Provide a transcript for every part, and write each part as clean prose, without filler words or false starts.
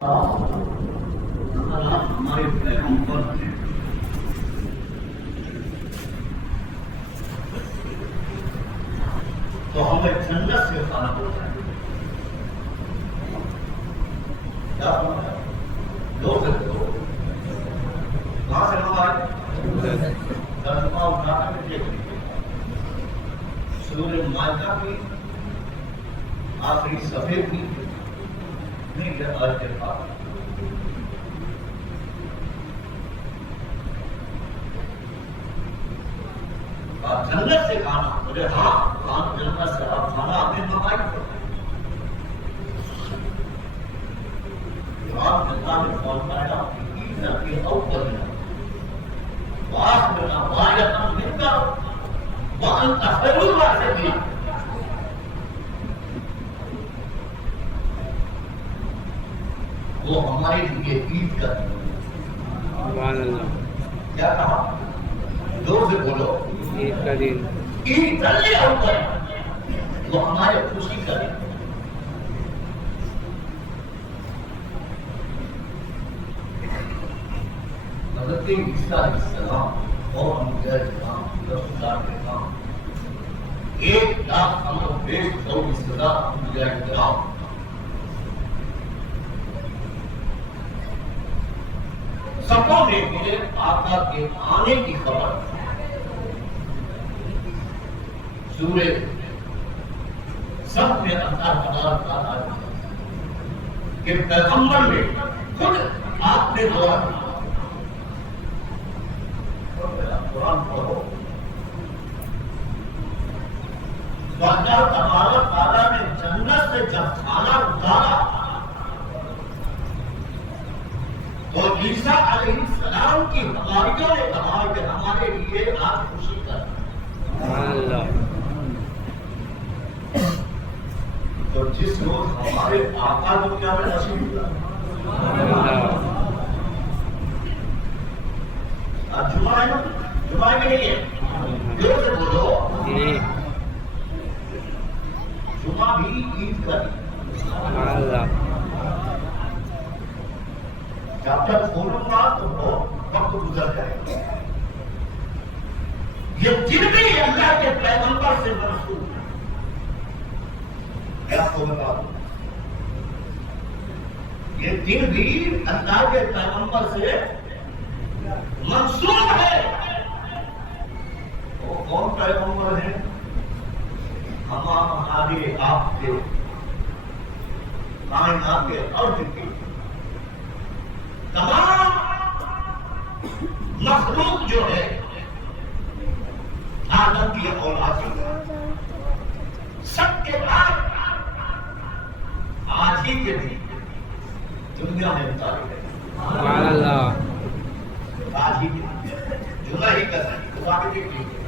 ہمارے پیغمبر ہیں تو ہمیں جنت سے خارج ہو جائے کیا دو سے دو کہاں سے ہمارے ترجمہ اٹھا کر دیکھ لیجیے سورہ مائدہ کی آخری صفحے کی نہیں کہ آج کے بعد جنت سے کھانا مجھے ہاں جنت سے آپ کھانا اپنے بنائی آپ جنتا نے فون پایا کہ اوپر واس میں وایتم ملتا وانت خیر الوارثین وہ ہمارے لیے عید کا دن سبحان اللہ کیا کہا زور سے بولو عید کا دن عید جلدی اوپر وہ ہمارے خوشی کا دن حضرت عیسیٰ علیہ السلام اور انبیاء کرام رسولان کرام 1,24,000 انبیاء کرام سبوں نے میرے آقا کے آنے کی خبر سورہ سب میں اللہ تعالیٰ کہ پیغمبر نے خود آپ نے دعا کی قرآن پڑھو تو اللہ تبارک تعالیٰ نے جنت سے جب کھانا اتارا تو عیسیٰ علیہ السلام کی حواریوں نے کہا کہ ہمارے لیے آج خوشی کا اللہ تو جس روز ہمارے آقا کو کیا میں نصیب ہوا آج جمعہ ہے نا جمعہ میں نہیں ہے دیر سے بولو جمعہ بھی عید کا دن اللہ جب تک کھولوں گا تو وہ وقت گزر جائے گا یہ دن بھی اللہ کے پیغمبر سے منسوب ہے میں آپ کو بتا دوں یہ دن بھی اللہ کے پیغمبر سے منسوب ہے وہ کون پیغمبر ہے ہمارے آپ کے کائنات کے ارض کے تمام مخلوق جو ہے آدم کی اولاد سب کے بعد آج ہی کے دن دنیا میں اتاری ہے سبحان اللہ آج ہی کے دن جمعہ ہی کا دن خدا کے دیکھ لیجیے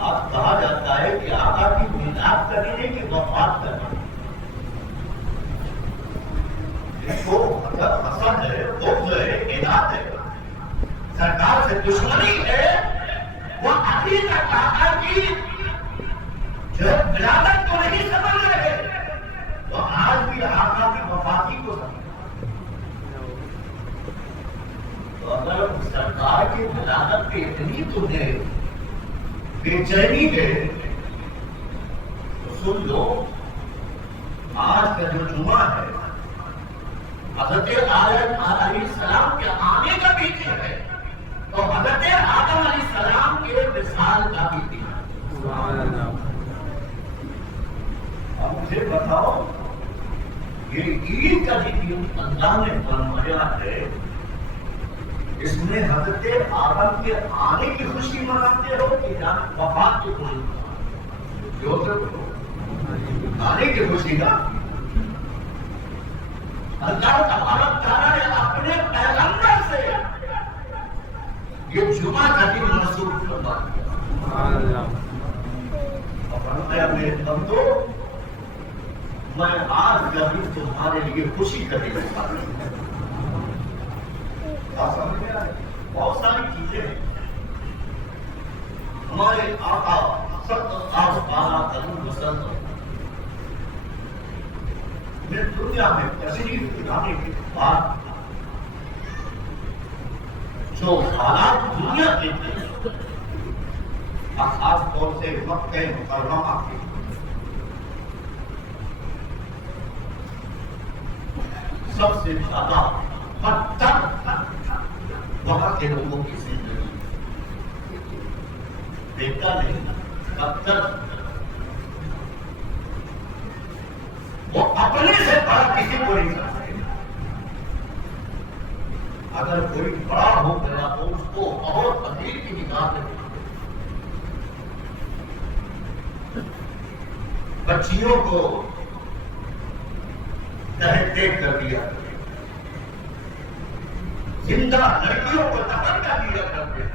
آج کہا جاتا ہے کہ آقا کی میلاد کا دن ہے کہ وفات کا دن کو حسد ہے بغض ہے اناد ہے سرکار سے دشمنی ہے وہ ابھی تک آقا کی جو ولادت کو نہیں سمجھ رہے وہ آج بھی آقا کی وفاتی کو سمجھ تو اگر سرکار کی ولادت پہ اتنی تمہیں بے چینی ہے تو سن لو آج کا جو جمعہ ہے حضرت آدم علیہ السلام کے آنے کا بھی دن ہے تو حضرت آدم علیہ السلام کے وصال کا بھی دن ہے سبحان اللہ اب مجھے بتاؤ یہ عید کا دن اللہ نے فرمایا ہے اس میں حضرت آدم کے آنے کی خوشی مناتے ہو کہ وفات کی خوشی جو آنے کی خوشی کا اللہ تبارک تعالیٰ نے اپنے پیغمبر سے یہ جمعہ کا دن منسوخ فرما دیا سبحان اللہ اور فرمایا میرے بندو میں آج کا دن تمہارے لیے خوشی کا دن بتا رہا ہوں سمجھ میں آئے بہت ساری چیزیں ہیں ہمارے آقا صلی اللہ علیہ وسلم میں دنیا میں تشریف لانے کے بعد جو حالات دنیا کے تھے، خاص طور سے مکہ مکرمہ کے، سب سے زیادہ بدتر وہاں کے لوگوں کی زندگی، بہتر نہیں بدتر، وہ اپنے سے بڑا کسی کو نہیں سکتے۔ اگر کوئی بڑا ہو گیا تو اس کو بہت عظیم کی نگاہ سے بچیوں کو دہن دیکھ کر دیا، زندہ لڑکیوں کو دفن کر دیا کرتے ہیں،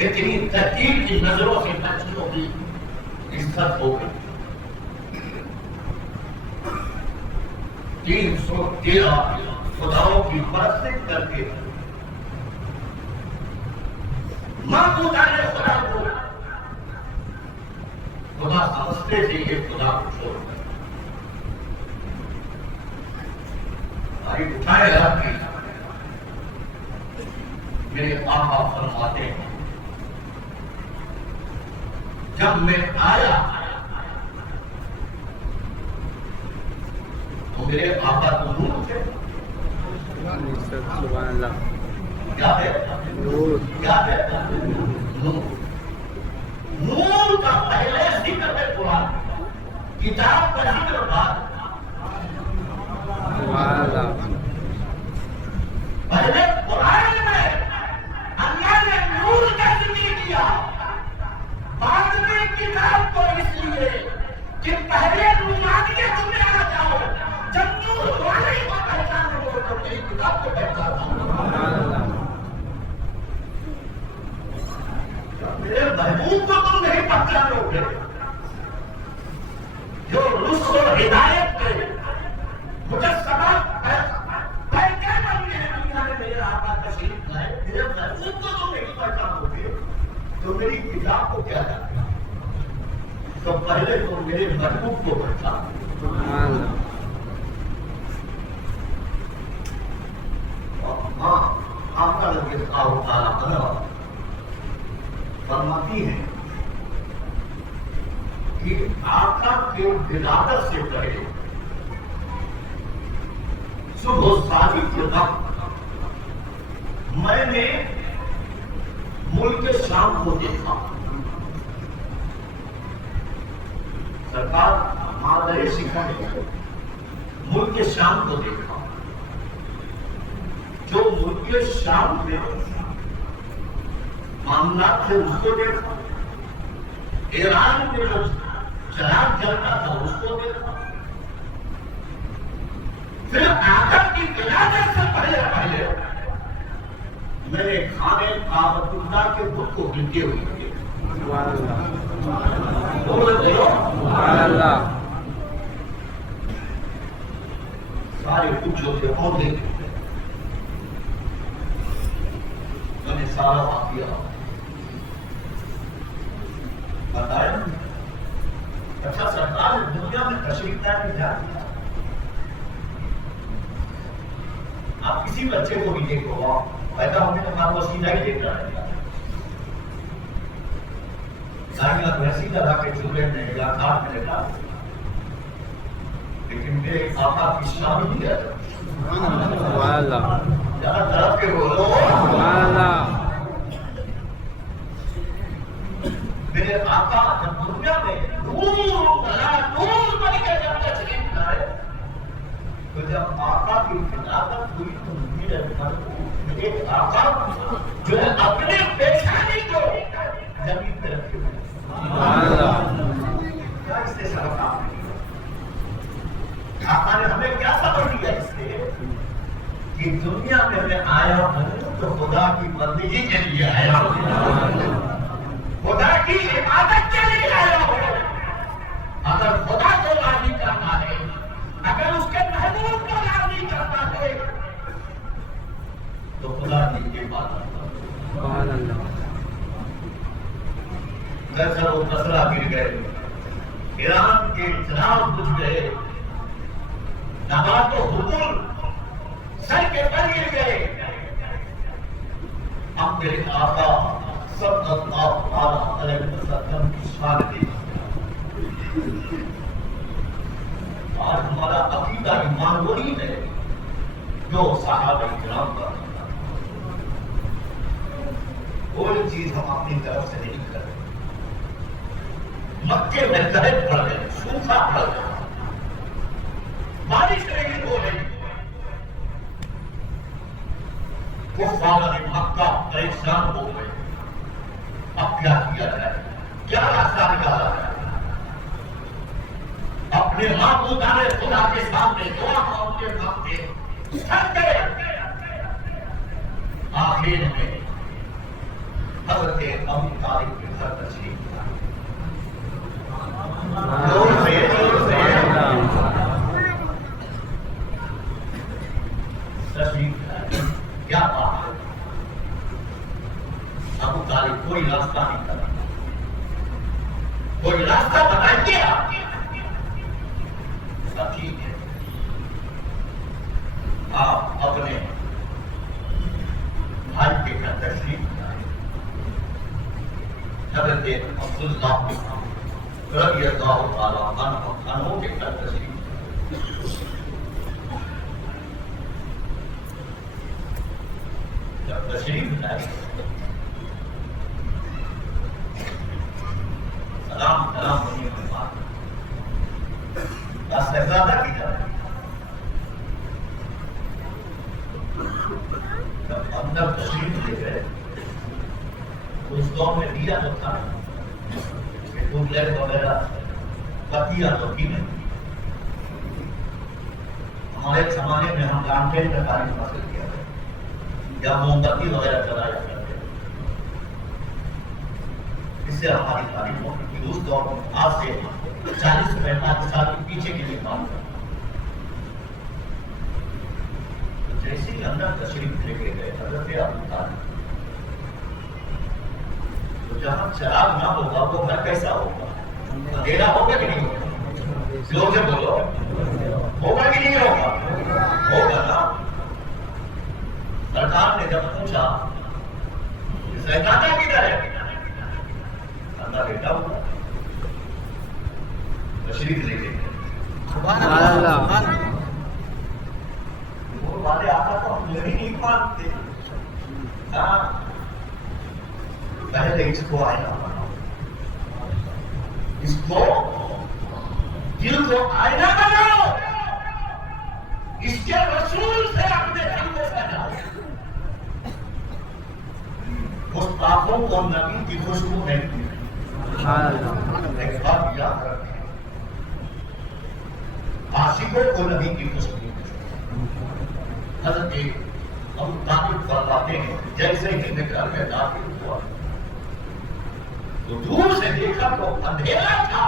اتنی تحقیق کی نظروں سے بچیوں کی عزت ہو گئی۔ 313 خداؤں کی پرستش کر کے معبود نے خدا کو خدا سمجھتے تھے، یہ خدا کو چھوڑ کر اٹھائے رب کی میرے آقا فرماتے ہیں جب میں آیا تو میرے آقا تو نور تھے، سبحان اللہ، کیا ہے نور، کیا ہے نور۔ نور کا پہلے ذکر ہے قرآن، کتاب کا ذکر بعد۔ سبحان اللہ، پہلے قرآن میں اللہ نے نور کا ذکر کیا، بعد میں کتاب کو، اس لیے کہ پہلے نورانیت میں آ جاؤ، جب نور والے کو پہچانو گے تو میری کتاب کو پہچانو۔ سبحان اللہ، میرے محبوب کو تم نہیں پہچانو گے، جو رشد و ہدایت کے مجسمہ پیکے بن گئے دنیا میں، میرے آقا تشریف لائے، میرے محبوب کو تم نہیں پہچانو گے تو میری کتاب کو کیا جانا؟ تو پہلے تو میرے محبوب کو پہچانو۔ سبحان اللہ، ہاں آقا رضی اللہ تعالیٰ عنہ فرماتی ہیں کہ آقا کے ولادت سے پہلے صبح صادق کے وقت میں نے ملک شام کو دیکھا، سرکار مادر سکھا نے ملک شام کو دیکھا، جو ملک شام میں معاملات تھے اس کو دیکھا، ایران میں جو چراغ جلتا تھا اس کو دیکھا، پھر آقا کی ولادت سے پہلے میں نے خانے کعبۃ اللہ کے بت کو گرتے ہوئے دیکھا۔ سبحان اللہ، بولے بولو سبحان اللہ، سارے کچھ جو تھے اور دیکھے، میں نے سارا واقعہ بتایا۔ اچھا سرکار دنیا میں تشریف لائے جا دیا، آپ کسی بچے کو بھی دیکھو، پیدا ہونے کے بعد وہ سیدھا ہی دیکھ رہا ہے، سیدھا لا کے چولہے میں یا کھاٹ میں لگا، لیکن میرے آقا کی شان نہیں ہے۔ سبحان اللہ، جہاں طرف کے بولو سبحان اللہ، میرے آقا جب دنیا میں نور بن کے جب تشریف لائے تو جب آقا کی ولادت ہوئی تو میرے آقا جو ہے اپنے پیشانی کو زمین پہ رکھے ہوئے، سبحان اللہ، کیا اس سے سبق آپ نے؟ آقا نے ہمیں کیا سبق دیا اس سے کہ دنیا میں آیا ہوں تو خدا کی بندگی کے لیے آیا ہوں، خدا کی عبادت کے لیے آیا ہوں۔ اگر خدا کو راضی کرنا ہے، اگر اس کے محبوب کو راضی کرنا ہے تو خدا کی عبادت کرو۔ سبحان اللہ، جیسا وہ مسئلہ گر گئے، ایران کے جناب بجھ گئے، نبات و حکم سر کے پر گر گئے، ہم میرے آقا صلی اللہ علیہ وسلم کی شان دی۔ آج ہمارا عقیدہ ایمان وہی ہے جو صحابہ کرام کا تھا۔ کوئی چیز ہم اپنی طرف سے نہیں کر رہے۔ مکے میں قحط پڑ گئے، سوکھا پڑ گیا، بارش نہیں ہو رہی، کفار مکہ پریشان ہو گئے۔ اب کیا کیا جائے، کیا راستہ نکالا جائے؟ اپنے معبودان خدا کے سامنے دعا مانگتے مانگتے تھک گئے۔ آخر میں حضرت ابو طالب کے گھر تشریف لائے۔ تشریف لائے، کیا بات ہے؟ ابو طالب کوئی راستہ نہیں کرا، کوئی راستہ بتائیے آپ۔ ٹھیک ہے، آپ اپنے بھائی کے گھر تشریف لائے۔ حضرت عبداللہ رضی اللہ تعالیٰ عنہ کے گھر تشریف لائے۔ جب تشریف لائے، سلام کلام بنی ہوئی بات شہزادہ کی جائے، جب اندر تشریف لے گئے اس دور میں دیا جو تھا کہ ٹوب لائٹ وغیرہ بتیاں تو تھی نہیں۔ ہمارے زمانے میں ہم لانٹین کا تعلیم حاصل کیا ہے یا موم بتی وغیرہ چلایا کرتے، اس سے ہماری تعلیم ہو کہ اس دور میں آج سے 40 سے 45 سال کے پیچھے کے لیے بات کریں۔ جیسے ہی اندر تشریف لے کے گئے حضرت ابو طالب، تو جہاں چراغ نہ ہوگا وہ گھر کیسا ہوگا؟ اندھیرا ہوگا کہ نہیں ہوگا؟ لوگ سے بولو، ہوگا کہ نہیں ہوگا؟ ہوگا نا۔ سرکار نے جب پوچھا شہزادہ کدھر ہے، اندر بیٹا ہوا تشریف لے کے سبحان اللہ۔ وہ والے آقا تو ہم نہیں مانتے، پہلے اس کو آئینہ بناؤ، اس کو دل کو آئینہ بناؤ، اس کے رسول سے اپنے دل کو سجاؤ۔ گستاخوں کو نبی کی خوشبو نہیں ملی، ایک بات یاد رکھیں، عاشقوں کو نبی کی خوشبو۔ حضرت ابو طالب فرماتے ہیں جیسے ہی میں گھر میں داخل ہوا تو دور سے دیکھا تو اندھیرا تھا،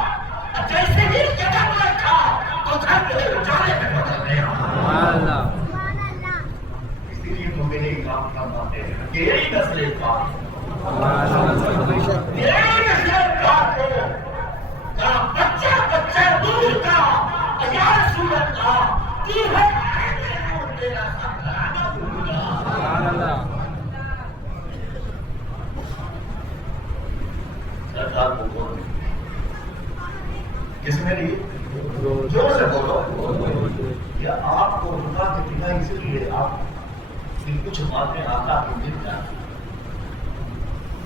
جیسے ہی جگہ پر تھا تو گھر کے اجالے میں بدل گیا۔ اسی لیے تو میرے امام فرماتے ہیں کہ یہی نسل پاک، یہی نسل پاک ہو جہاں بچہ بچہ دور کا یا رسول اللہ کی ہے تیرا سامنا بھولا۔ سرکار کو بولو، کس نے لی؟ جوڑ سے بولو۔ یا آپ کو رکا کے بنا اس لیے آپ کی کچھ باتیں آقا کی مل جائیں،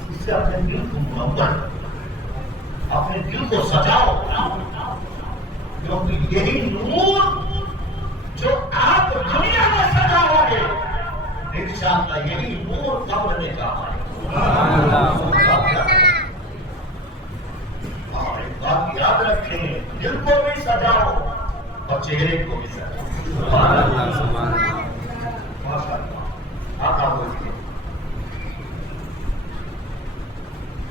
اس سے اپنے دل کو منور، اپنے دل کو سجاؤ، کیونکہ یہی نور جو آپ دنیا میں سجاؤ گے انشاءاللہ یہی نور قبر میں جا پائے۔ ایک بات یاد رکھیں، دل کو بھی سجاؤ اور چہرے کو بھی سجاؤ۔ ماشاء اللہ، آقا بولیے،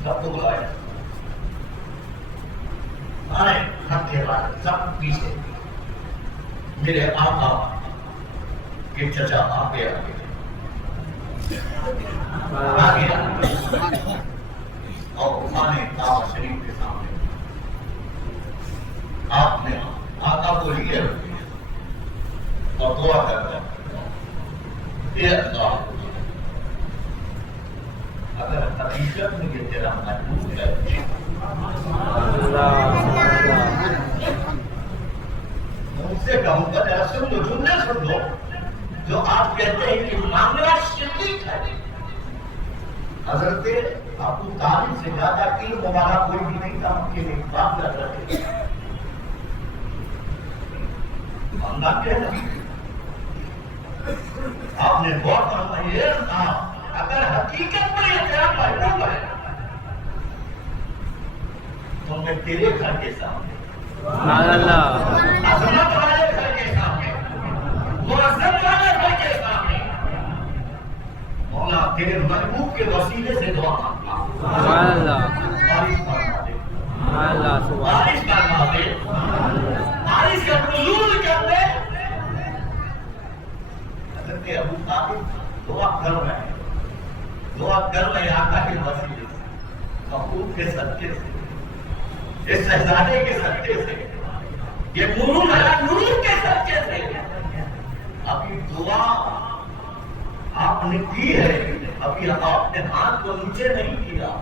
سب کو بلائے، آئے ہتھے والے سب پیچھے، میرے آقا کے چچا آگے اور خانے کعبہ شریف کے سامنے آپ کو لیے اور دعا کرتا ہوں اے اللہ اگر حقیقت میں یہ تیرا محبوب ہے مجھ سے کہوں گا ذرا سن لو جملے سن لو جو آپ کہتے ہیں کہ معاملہ شریک ہے حضرت ابو طالب سے زیادہ علم والا کوئی بھی نہیں تھا ان کے لیے بات کر رہے معاملہ کیا ہے آپ نے غور فرمائیے اگر حقیقت میں یہ تیرا محبوب ہے تو میں تیرے گھر کے سامنے عظمت والے گھر کے سامنے معظم والے گھر کے سامنے مولا تیرے محبوب کے وسیلے سے دعا مانگتا بارش فرما دے بارش فرما دے بارش کا نزول کر دے حضرت ابو طالب دعا کر رہے ہیں دعا کر رہے آقا کے وسیلے سے محبوب کے صدقے سے اس شہزادے کے صدقے سے یہ نور نور کے صدقے سے ابھی دعا آپ نے کی ہے ابھی آپ نے ہاتھ کو نیچے نہیں کیا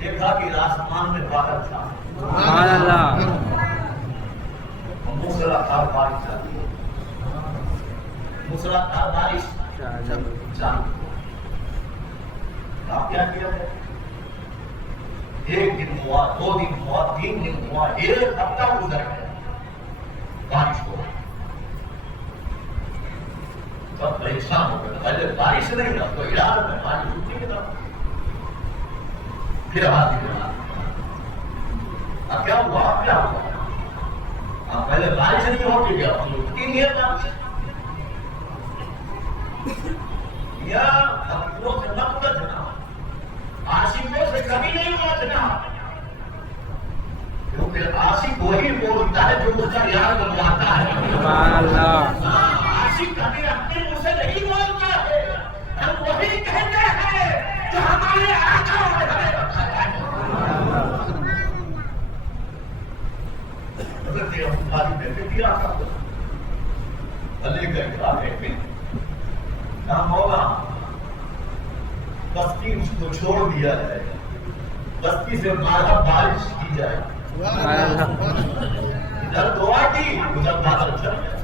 دیکھا کہ آسمان میں بادل تھا موسلادھار بارش آتی ہے موسلادھار بارش آپ کیا کیا ہے ایک دن ہوا دو دن ہوا تین دن ہوا ایک ہفتہ گزر گیا بارش ہو گئی سب پریشان ہو گئے پہلے بارش نہیں رہا تو علاج میں پانی چھوٹنے کی طرف پھر آواز نکلا اب کیا ہوا کیا ہوا پہلے بارش نہیں ہو گیا ہم لوگ تین دن بارش یا حقیقوں سے نہ بچنا عاشقوں سے کبھی نہیں بچنا کیونکہ عاشق وہی بولتا ہے جو اس کا یاد بنواتا ہے عاشق کبھی اپنے منہ سے نہیں بولتا ہے ہم وہی کہتے ہیں جو ہمارے آقا اور ہمیں بتاتا ہے حضرت ابو طالب نے بھی دیا تھا علی گڑھ علاقے میں کہا مولا بستی اس کو چھوڑ دیا جائے بستی سے بارش کی جائے ادھر دعا کی ادھر بادل چل گیا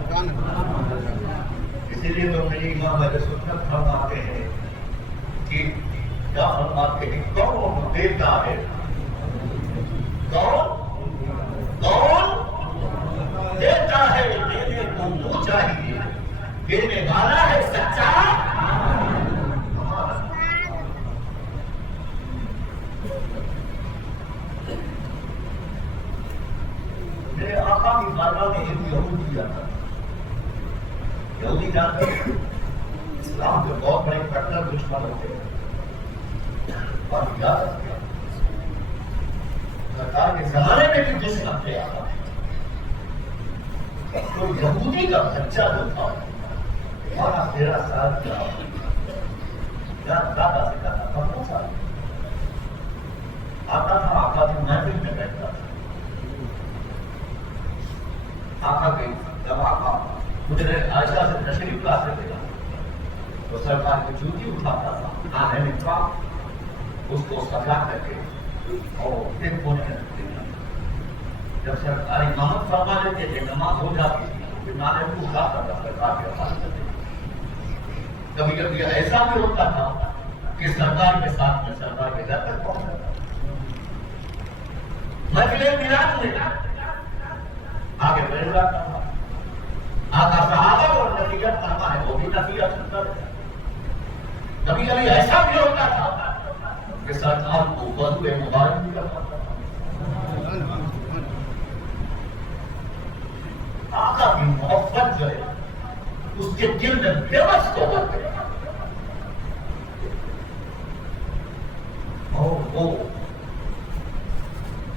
اسی لیے تو میری امام اہل سنت فرماتے ہیں کہ کیا فرماتے ہیں کون دیتا ہے کون دیتا ہے دینے کو چاہیے دینے والا ہے سچا میرے آقا کی بارگاہ میں ایک یہودی آتا یہودی جانتے ہیں اسلام کے بہت بڑے کٹر دشمن ہوتے ہیں اور یاد رکھتے سرکار کے زمانے میں بھی دشمن تھے آقا تو یہودی کا بچہ جو تھا ہمارا 13 سال کا دادا سے کہا تھا 15 سال آتا تھا آقا کی محفل میں بیٹھتا تھا آقا کے جب آقا مجھے عائشہ سے تشریف لاتے تھے تو سرکار کی جوتی اٹھاتا تھا آنے میں تھا اس کو سجا کر کے اور ایک کونے میں رکھتے تھے جب سرکار امامت فرما لیتے تھے نماز ہو جاتی تھی پھر نانے کو اٹھاتا تھا سرکار کے حوالے کرتے کبھی کبھی ایسا بھی ہوتا تھا کہ سرکار کے ساتھ میں سرکار کے گھر تک پہنچ جاتا محفل میلاد میں آگے بڑھ جاتا تھا آقا صحابہ اور نصیحت کرتا ہے وہ بھی نصیحت سنتا ہے کبھی کبھی ایسا بھی ہوتا تھا کہ سرکار کو وضو مبارک بھی کرتا تھا آقا کی محبت جو ہے اس کے دل میں بےبس کو ہوتے ہیں اور وہ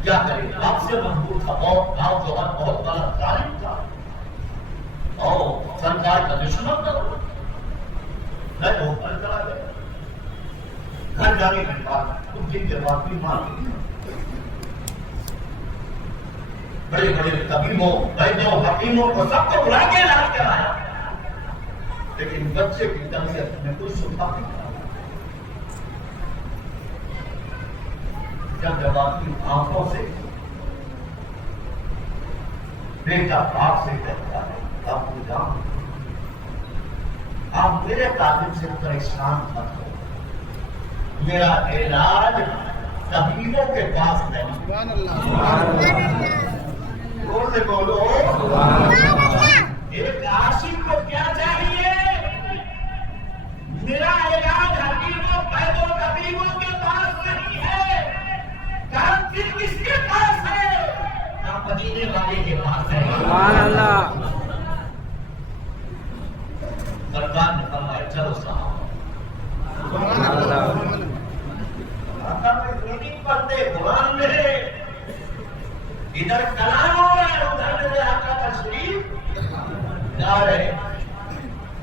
کیا کرے آپ سے مجبور تھا بہت بھاؤ جو بہت بڑا ظالم تھا اور سرکار کا دشمن تھا میں وہ گھر چلا گیا گھر جانے کے بعد کچھ دن کے بعد بھی مان لی بڑے بڑے طبیبوں ویدوں حکیموں کو سب کو بلا کے علاج کرایا، لیکن بچے کی طبیعت میں کوئی شبہ نہیں تھا۔ جب آپ کی آنکھوں سے بیٹا باپ سے کہتا ہے ابو جان آپ میرے طالب سے پریشان مت ہو، میرا علاج طبیبوں کے پاس نہیں، سبحان اللہ، زور سے بولو، ایک عاشق کو کیا چاہیے؟ میرا علاج حکیموں ویدوں طبیبوں کے پاس نہیں ہے، کام پھر کس کے پاس ہے؟ کام مدینے والے کے پاس ہے۔ سبحان اللہ، سرکار نے فرمایا چلو صاحب، سبحان اللہ، آقا میں نہیں پڑھتے قرآن میں ادھر کلام ہو رہا ہے، ادھر میرے آقا تشریف لا رہے۔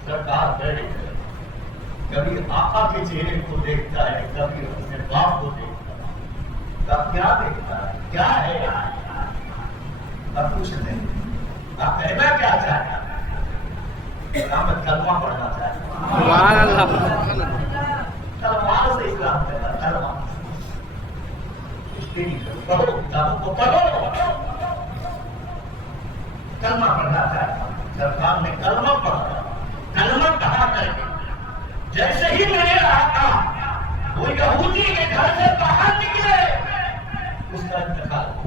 سرکار بیٹھے، کبھی آقا کے چہرے کو دیکھتا ہے، کبھی اپنے باپ کو دیکھتا ہے، تب کیا دیکھتا ہے؟ کیا ہے؟ اب کچھ نہیں، اب کہنا کیا چاہتا ہے؟ میں کلمہ پڑھنا چاہتا ہوں، سبحان اللہ، کلمہ سے اسلام کرنا، کلمہ پڑھو، کتابوں کو پڑھو، کلمہ پڑھنا چاہتا ہوں۔ سرکار نے کلمہ پڑھا، کلمہ کہا کر کے جیسے ہی میرے آقا وہ یہودی کے گھر سے باہر نکلے، اس کا انتقال ہوا۔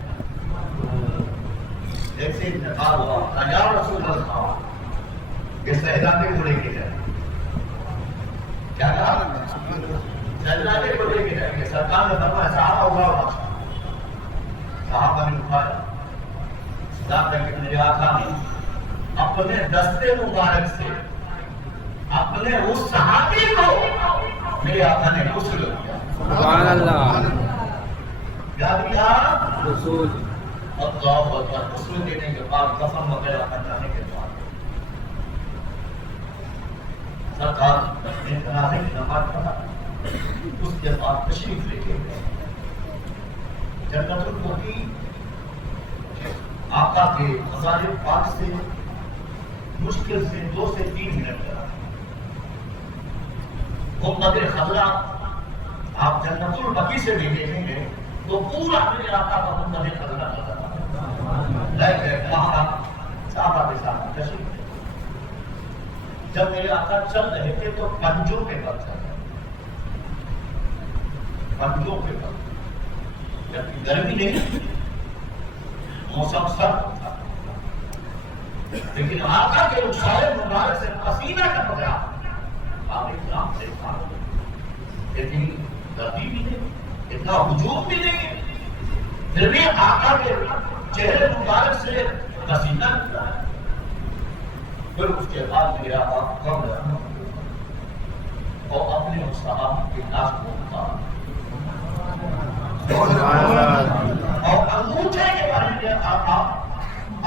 جیسے انتقال ہوا، یا رسول اللہ، یہ شہزادے کو لے کے جائے، کیا کہا؟ شہزادے کو لے کے جائیں گے۔ سرکار نے فرمایا صحابہ اٹھاؤ، صحابہ نے اٹھایا، یہاں تک کہ میرے آقا نے اپنے دستے مبارک سے اپنے اس صحابی کو میرے آقا نے غسل کیا۔ سبحان اللہ، کیا دیا؟ رسول، اللہ اکبر۔ غسل دینے کے بعد کفن وغیرہ ہٹانے کے بعد سرکار نے جنازے کی نماز پڑھا، اس کے بعد تشریف لے کے گئے جنت البقیع۔ آقا کے مزار پاک سے مشکل سے 2 سے 3 منٹ لگا۔ وہ قبر خضرا آپ جنت البقیع سے بھی دیکھیں گے تو پورا میرے آقا کا قبر خضرا نظر آتا ہے، وہاں صحابہ کے ساتھ تشریف لے۔ جب میرے آقا چل رہے تھے تو پنجوں کے بل چل رہے، پنجوں کے بل، جبکہ گرمی نہیں، موسم سرد تھا، لیکن آقا کے رخسارے مبارک سے پسینہ ٹپک رہا۔ آپ اسلام سے اتنی گردی بھی نہیں، اتنا ہجوم بھی نہیں، پھر بھی آقا کے چہرے مبارک سے پسینہ نکلا ہے۔ پھر اس کے بعد میرا آپ قبر اور اپنے اس صحابی کے لاش کو اتارا اور انگوٹھے کے بارے میں آقا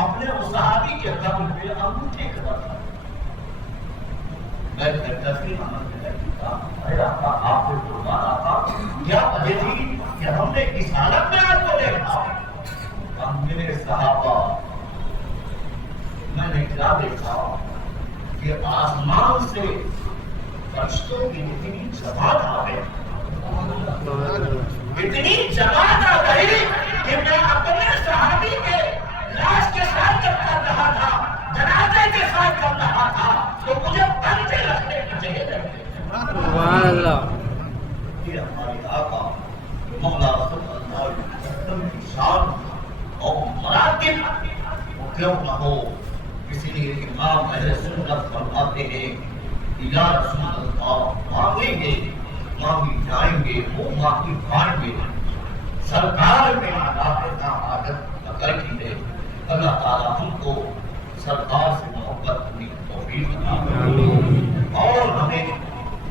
اپنے اس صحابی کے قبر پہ انگوٹھے کے بارے میں تصویر عمل میں لگتا ہے۔ آقا آپ کے قربان آقا کیا وجہ تھی کہ ہم نے اس حالت میں آپ کو دیکھا؟ میرے صحابہ، میں نے کیا دیکھا کہ آسمان سے فرشتوں کی اتنی جماعت آ گئی، اتنی جماعت آ گئی کہ میں اپنے صحابی کے لاش کے ساتھ جب کر رہا تھا، جنازے کے ساتھ کر رہا تھا، تو مجھے پنجے رکھنے کی جگہ لگے۔ سبحان اللہ، یہ ہمارے آقا مولا رسول اللہ علیہ وسلم کی شان اور مراتب کیوں نہ ہو، اسی لیے امام اہل سنت فرماتے ہیں یا رسول اللہ مانگیں گے مانگی جائیں گے، وہ مانگی پائیں گے۔ سرکار میں عادت اگر کی ہے، اللہ تعالیٰ ہم کو سرکار سے محبت کرنے کی توفیق عطا فرمائے اور ہمیں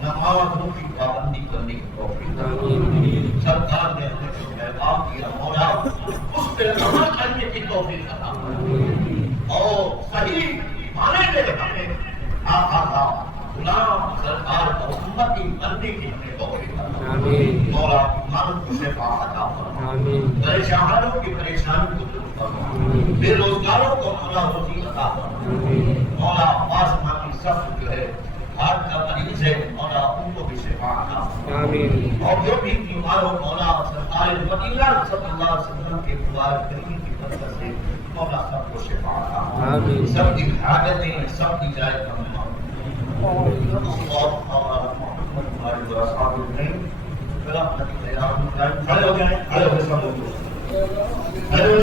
نمازوں کی پابندی کرنے کی توفیق عطا فرمائے۔ سرکار نے ہمیں جو پیغام دیا مولا اس پہ عمل کرنے کی توفیق عطا فرمائے اور صحیح معنی میں ہمیں آقا کا غلام سرکار کا امتی بننے کی ہمیں توفیق عطا آمین مولا ایمان کو شفا عطا فرما آمین پریشانوں کی پریشانی کو دور فرما بے روزگاروں کو مولا روزی عطا فرما آمین مولا آسما کی سخت جو ہے ہاتھ کا مریض ہے مولا ان کو بھی شفا عطا فرما آمین اور جو بھی بیماروں مولا سرکار مدینہ صلی اللہ علیہ وسلم کے مبارک کریم کی برکت سے مولا سب کو شفا عطا فرما آمین سب کی حاجتیں سب کی جائے فرما اللہ اور محمد علیہ وسلم برحمتک یا ارحم الراحمین کھڑے ہو جائیں کھڑے ہو کے سب لوگ